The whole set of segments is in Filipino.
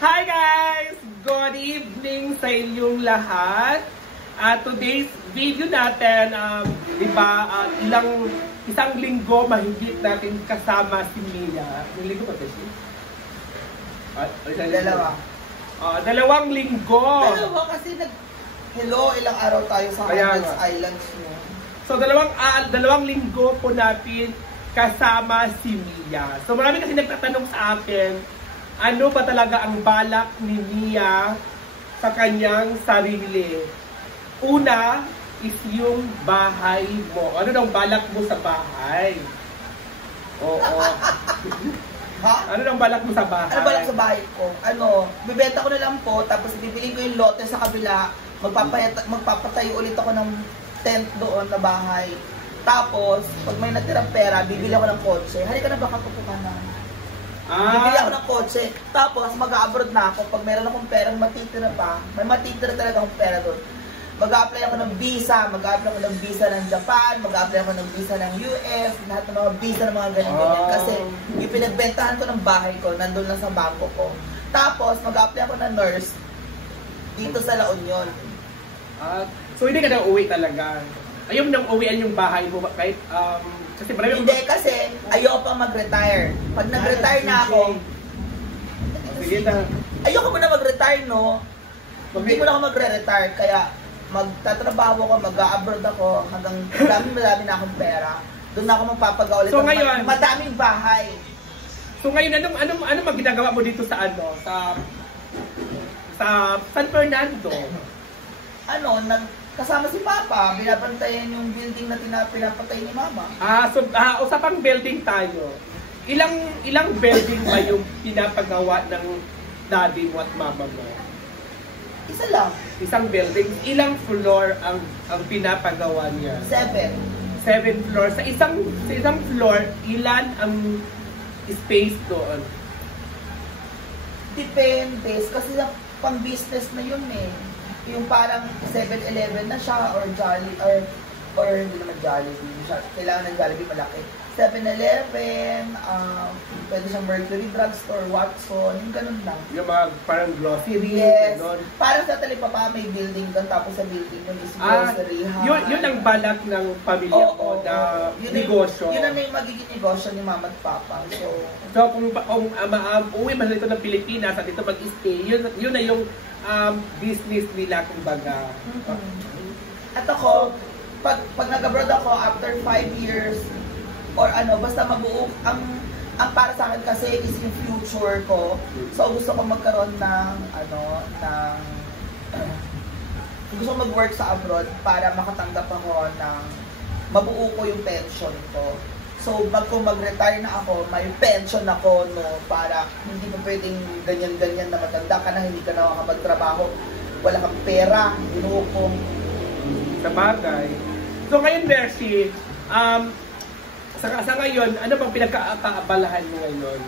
Hi guys! Good evening sa inyong lahat. Today's video natin, di ba, isang linggo mahigit natin kasama si Mia. Ilang linggo ba ito siya? Dalawa. Dalawang linggo. Dalawa kasi hello, ilang araw tayo sa Hundreds Islands mo. So dalawang linggo po natin kasama si Mia. So marami kasi nagtatanong sa akin, ano ba talaga ang balak ni Mia sa kanyang sarili? Una is yung bahay mo. Ano daw balak mo sa bahay? Oo. Ha? Ano daw balak mo sa bahay? Ano balak sa bahay ko? Bibenta ko na lang po, tapos bibili ko yung lote sa kabila, magpapatayo ulit ako ng tent doon na bahay. Tapos, pag may natirang pera, bibili ako ng kotse. Halika na, baka kupo ka na. Bibili ako ng kotse. Tapos, mag-abroad na ako. Pag meron akong perang matitira pa, may matitira talaga akong pera doon. Mag-a-apply ako ng visa. Mag-a-apply ako ng visa ng Japan. Mag-a-apply ako ng visa ng US. Lahat ng mga visa ng mga ganyan-ganyan. Kasi, yung pinagbentahan ko ng bahay ko, nandun lang sa bangko ko. Tapos, mag-a-apply ako ng nurse dito sa La Union. So, hindi ka na uwi talaga? Ayaw mo nang uwian yung bahay mo kahit kasi marami. Hindi kasi ayoko pang mag-retire. Pag nag-retire na ako, ayoko muna mag-retire, no? Hindi mo na ako magre-retire, kaya magtatrabaho ko, mag-abroad ako hanggang madami na akong pera. Doon na ako magpapagawa ulit. So ngayon, madaming bahay. So ngayon, ano magginagawa mo dito sa sa San Fernando? Kasama si Papa, binabantayan yung building na pinapatay ni Mama. Usapang building tayo. Ilang building ba yung pinapagawa ng daddy mo at mama mo? Isa lang. Isang building. Ilang floor ang pinapagawa niya? 7 floor. Sa isang floor, ilan ang space doon? Depende. Kasi pang business na yun eh. Yung parang 7-Eleven na siya or Jollibee or hindi naman Jollibee. Kailangan ng Jollibee malaki. 7-Eleven, pwede siyang Mercury Drugstore, Watson, yung ganun lang. Yung mga parang grocery, yes. Ganun. Parang sa Talipapa may building doon, tapos sa building yun is grocery. Yun ang balak ng pamilya mo na negosyo. Yun ang yung magiging negosyo ni Mama at Papa. So kung uwi man dito ng Pilipinas at dito mag-stay, yun na yung business nila kumbaga. At ako, pag nag-abroad ako after 5 years or basta mabuo ang para sa akin kasi is yung future ko. So gusto ko magkaroon ng gusto ko mag-work sa abroad para makatanggap ako ng mabuo ko yung pension ko. So, kung mag-retire na ako, may pension ako, no, para hindi mo pwedeng ganyan-ganyan na matanda ka na, hindi ka na makapagtrabaho, wala kang pera, ginukom. Sa bagay. So, ngayon, Mercy, sa ngayon, ano bang pinagkaabalahan mo ngayon?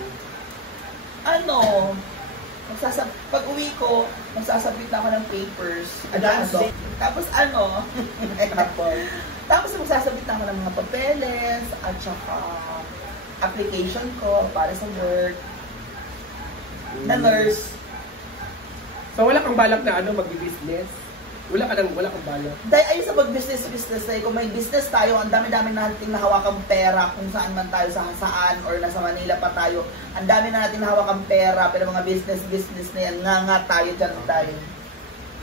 Pag uwi ko, magsasabit na ako ng papers. Tapos magsasabit na ako ng mga papeles at saka application ko para sa work na nurse. So wala kang balak na mag-business? Wala kang balak? Dahil ayun sa mag-business kung may business tayo, ang dami-dami natin nahawakang pera kung saan man tayo saan or nasa Manila pa tayo. Ang dami na natin nahawakang pera, pero mga business na yan, nga tayo dyan tayo.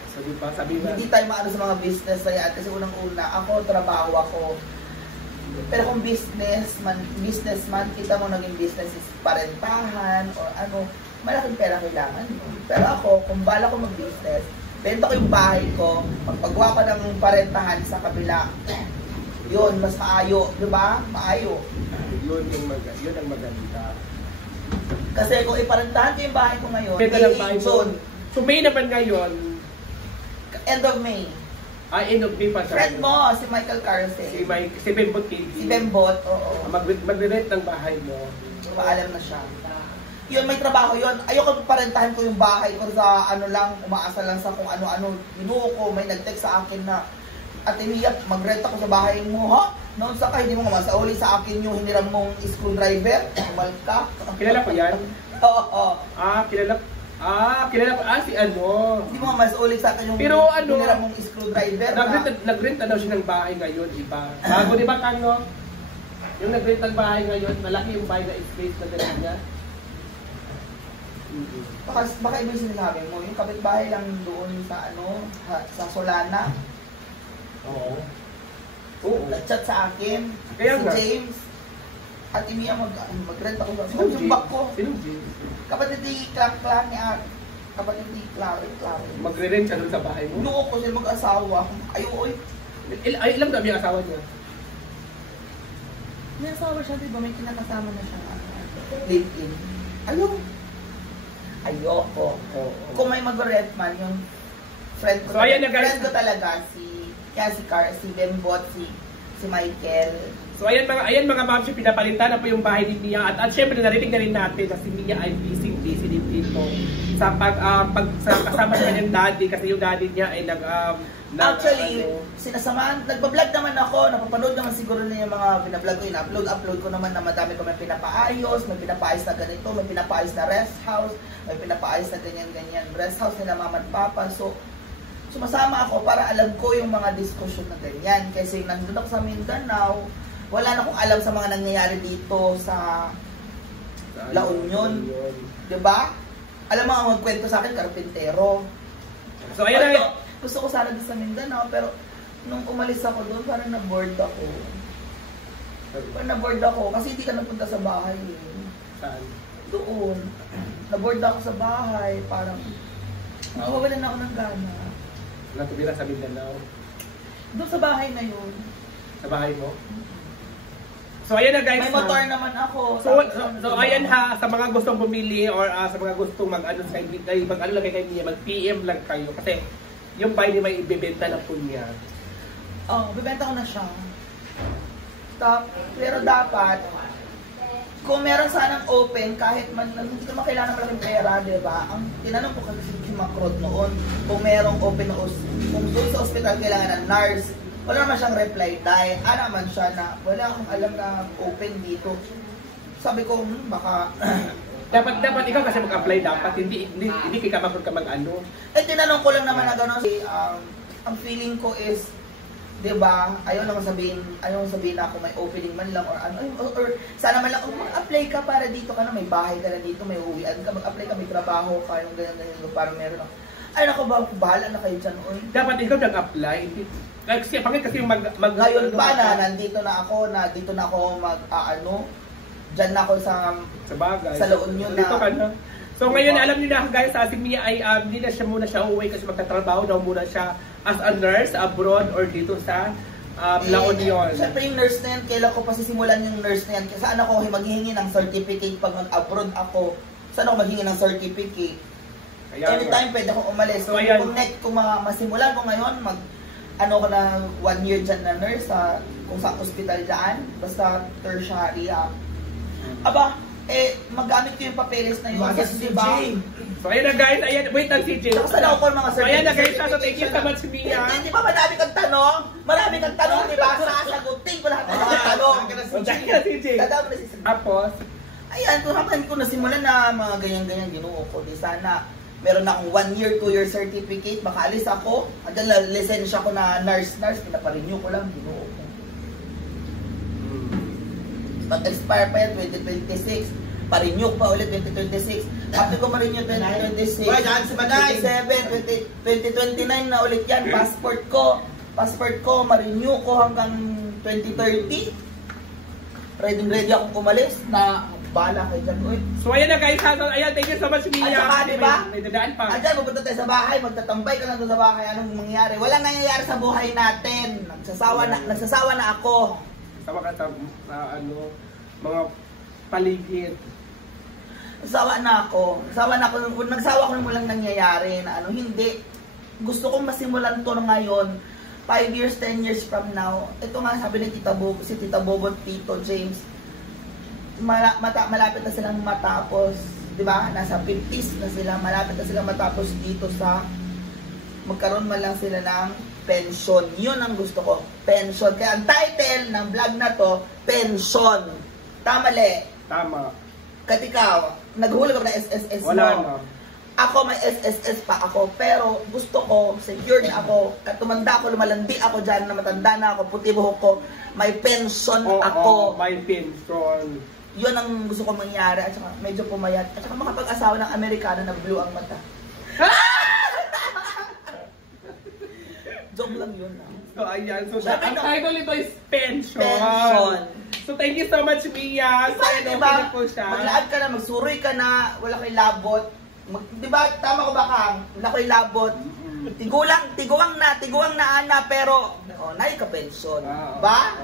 So, diba, hindi tayo maano sa mga business na yan. Kasi unang-una, ako, trabaho ako. Pero kung businessman, kita mo naging business is parentahan or malaking pera kailangan mo. Pero ako, kung bala ko mag-business, benta ko yung bahay ko, magpagawa ko ng parentahan sa kabila, yun, mas maayo. Diba? Maayo. Yun ang maganda. Kasi kung iparentahan ko yung bahay ko ngayon, June. So, May naman ngayon, end of May. End of May pa sa friend mo, si Michael Carce. Si Bembot TV. Si Bembot, oo. Mag-rent ng bahay mo. Paalam na siya. Yun, may trabaho yun. Ayoko parentahan ko yung bahay ko sa umaasa lang sa kung ano-ano. Binuo ko, may nag-text sa akin na, Ate Mia, mag-rent ako sa bahay mo, ha? Noon sa hindi mo masauli sa akin yung hiniram mong screwdriver. Umal ka. Kilala ko yan? Oo. Kilala. Kilala ko. Si ano. Hindi mo mas ulit sa akin yung Pero ano, pinira mong screwdriver nag-rent na daw siya ng bahay ngayon, iba. Bago di ba Kano? Yung nag-rent ng bahay ngayon, malaki yung bahay na space na dala niya. Baka ibig sinasabi mo, yung kapitbahay lang doon sa ano, sa Solana. Oo. Nag-chat sa akin, Kaya si nga. James. At Emiya mag-rent ako sa yung back ko. Sinong James? Kapatid ni Clang ni Ate. Kapatid ni Clary. Magre-rent siya doon sa bahay mo? Nuo ko sila mag-asawa. Oy. Ilang dami ang asawa niya? May asawa siya, diba? May kinakasama na siya. Live-in. Ayoko. Kung may mag-rent man, yung friend ko, So, ayan na, guys. friend ko talaga, si Car, si Bembot, si Michael. So ayan mga ma'am, pinapalitan na po yung bahay ni Mia at syempre narinig na rin natin na si Mia ay busy din dito sa kasama sa kanyang daddy kasi yung daddy niya ay Actually, sinasamahan, nagbablog naman ako, napapanood naman siguro na yung mga binablog ko, upload ko naman na madami ko may pinapaayos na ganito, may pinapaayos na rest house, may pinapaayos na ganyan-ganyan, rest house nila mama at papa. So, sumasama ako para alam ko yung mga diskusyon na ganyan. Kasi nandun ako sa Mindanao, wala na akong alam sa mga nangyayari dito sa La Union. Diba? Alam mo ang magkwento sa akin, karpintero. So ayan na. Gusto ko sana doon sa Mindanao, pero nung umalis ako doon, parang na-board ako. Kasi hindi ka napunta sa bahay. Saan? Doon. Na-board ako sa bahay, parang nawawalan ako ng gana. Natubira sa Mindanao? Doon sa bahay na yun. Sa bahay mo? So ayan na guys. May motor naman ako. So ayan ha, sa mga gustong bumili or sa mga gustong mag-ano sa mag-ano lang kay Mia, mag-PM lang kayo kasi yung bahay ni may ibebenta na po niya. Bibenta ko na siya. Pero dapat kung meron sanang open, kahit man hindi ko makailangan malaking pera, di ba? Ang tinanong ko kasi si Macrod noon, kung merong open na kung doon sa ospital kailangan ng nurse, wala naman siyang reply dahil naman siya na wala akong alam na open dito. Sabi ko, baka dapat ikaw kasi mag-apply dapat, hindi kay Macrod ka mag-ano. Tinanong ko lang naman na gano'n. Ang feeling ko is, diba, ayaw naman sabihin na ako may opening man lang or ano, or sana man lang, mag-apply ka para dito ka na, may bahay ka na dito, may uwian ka, mag-apply ka, may trabaho ka, yung ganyan, parang meron ako. Ay nako, bahala na kayo dyan, oy. Dapat ikaw nag-apply, kasi yung ngayon ba na, nandito na ako dyan na ako sa bagay. Sa La Union dito ka na. So ngayon, alam niyo na guys, si Mia ay hindi na siya muna uuwi kasi magtatrabaho daw muna siya as a nurse abroad or dito sa La Union. Siyempre yung nurse na yan, kailan ko pa sisimulan yung nurse na yan. Saan ako maghihingi ng certificate pag mag-abroad ako? Saan ako maghihingi ng certificate? Anytime pwede akong umalis. So, kung masimulan ko ngayon, ano ko na 1 year dyan na nurse kung sa hospital dyan, basta tertiary. Magamit ko yung papeles na yun. Kasi diba? So ayan na guys, wait lang CJ. Saan ako mga certificate? Ayan na guys, so thank you so much Mia. Di ba marami kang tanong? Diba? Sasagutin ko lahat ng mga tanong. CJ. Tapos? Ayan, kung nasimulan na mga ganyan-ganyan, ginuo ko. Di sana meron na akong 1 year, 2 year certificate, makaalis ako. Andiyan lisensya ko na nurse, pinaparenew ko lang, ginuo ko. Mag-expire pa yan, 2026. Pa-renew pa ulit, 2026. After ko ma-renew 2026, 2027, 2029 na ulit yan. Passport ko, ma-renew ko hanggang 2030. Ready akong umalis na bala kayo dyan. So ayan na guys, ayan, thank you so much Mia. At saka diba, may dadaan pa. Ayan, pupunta tayo sa bahay, magtatambay ka lang doon sa bahay, anong mangyayari? Walang nangyayari sa buhay natin. Nagsasawa na ako. Sama ka sa mga paligid. Nagsawa na ako. Nagsawa ko nung walang nangyayari na hindi. Gusto kong masimulan to ngayon. 5 years, 10 years from now. Ito nga sabi ni si Tita Bobo at Tito James. Malapit na silang matapos, di ba? Nasa 50s na sila, malapit na silang matapos dito sa magkaroon man lang sila ng pension. Yun ang gusto ko, pension. Kaya ang title ng vlog na to, pension. Tama, Le? Tama. Kahit ikaw, naghulog ka na SSS mo. Wala na. Ako may SSS pa ako, pero gusto ko, secured ako, at tumanda ako, lumalandi ako dyan, na matanda na ako, puti buhok ko, may pension ako. May pension. Yun ang gusto ko mangyari, at saka medyo pumayat, at saka makapag-asawa ng Amerikano na blue ang mata. Joke lang yun. So, ayan. So, Sabi ang no, title nito is pension. pension. So, thank you so much, Mia. So, Diba, okay na po siya. maglaad ka na, magsuroy ka na, wala kay labot. Diba, tama ko ba Kang? Wala kay labot. Tiguang na ana, pero, naay ka pension. Ba?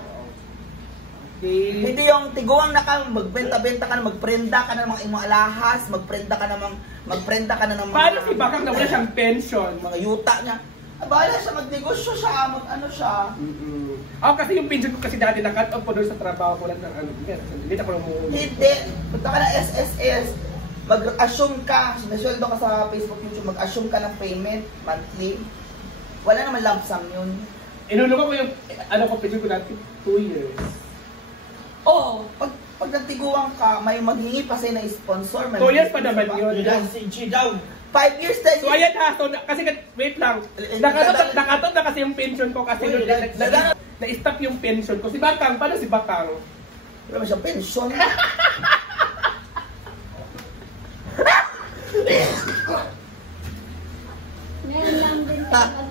Okay. Hindi yung tiguang na ka, magbenta-benta ka na, magprenda ka na ng mga imong alahas, magprenda ka na ng mga... Paano si Bakang na wala siyang pension? Mga yuta niya. Abala siya, magnegosyo siya, ano siya. Ako kasi yung pension ko kasi dati na-cut off ko doon sa trabaho ko lang ng ano. Hindi ako namuha. Hindi. Punta ka na SSS, mag-assume ka, sinasweldo ka sa Facebook, YouTube, mag-assume ka ng payment, monthly. Wala naman lump sum yun. Inulungan ko yung ano ko pension ko dati 2 years. Oo, pag nagtiguan ka, may maghingi pa sa'yo na sponsor. 2 years pa naman yun. 5 years na So ayan ha, so kasi wait lang. Nakatot na kasi yung pension ko kasi na-stop yung pension ko. Si Bakang, paano si Bakang? Wala ba siya pension? Meron lang din tayo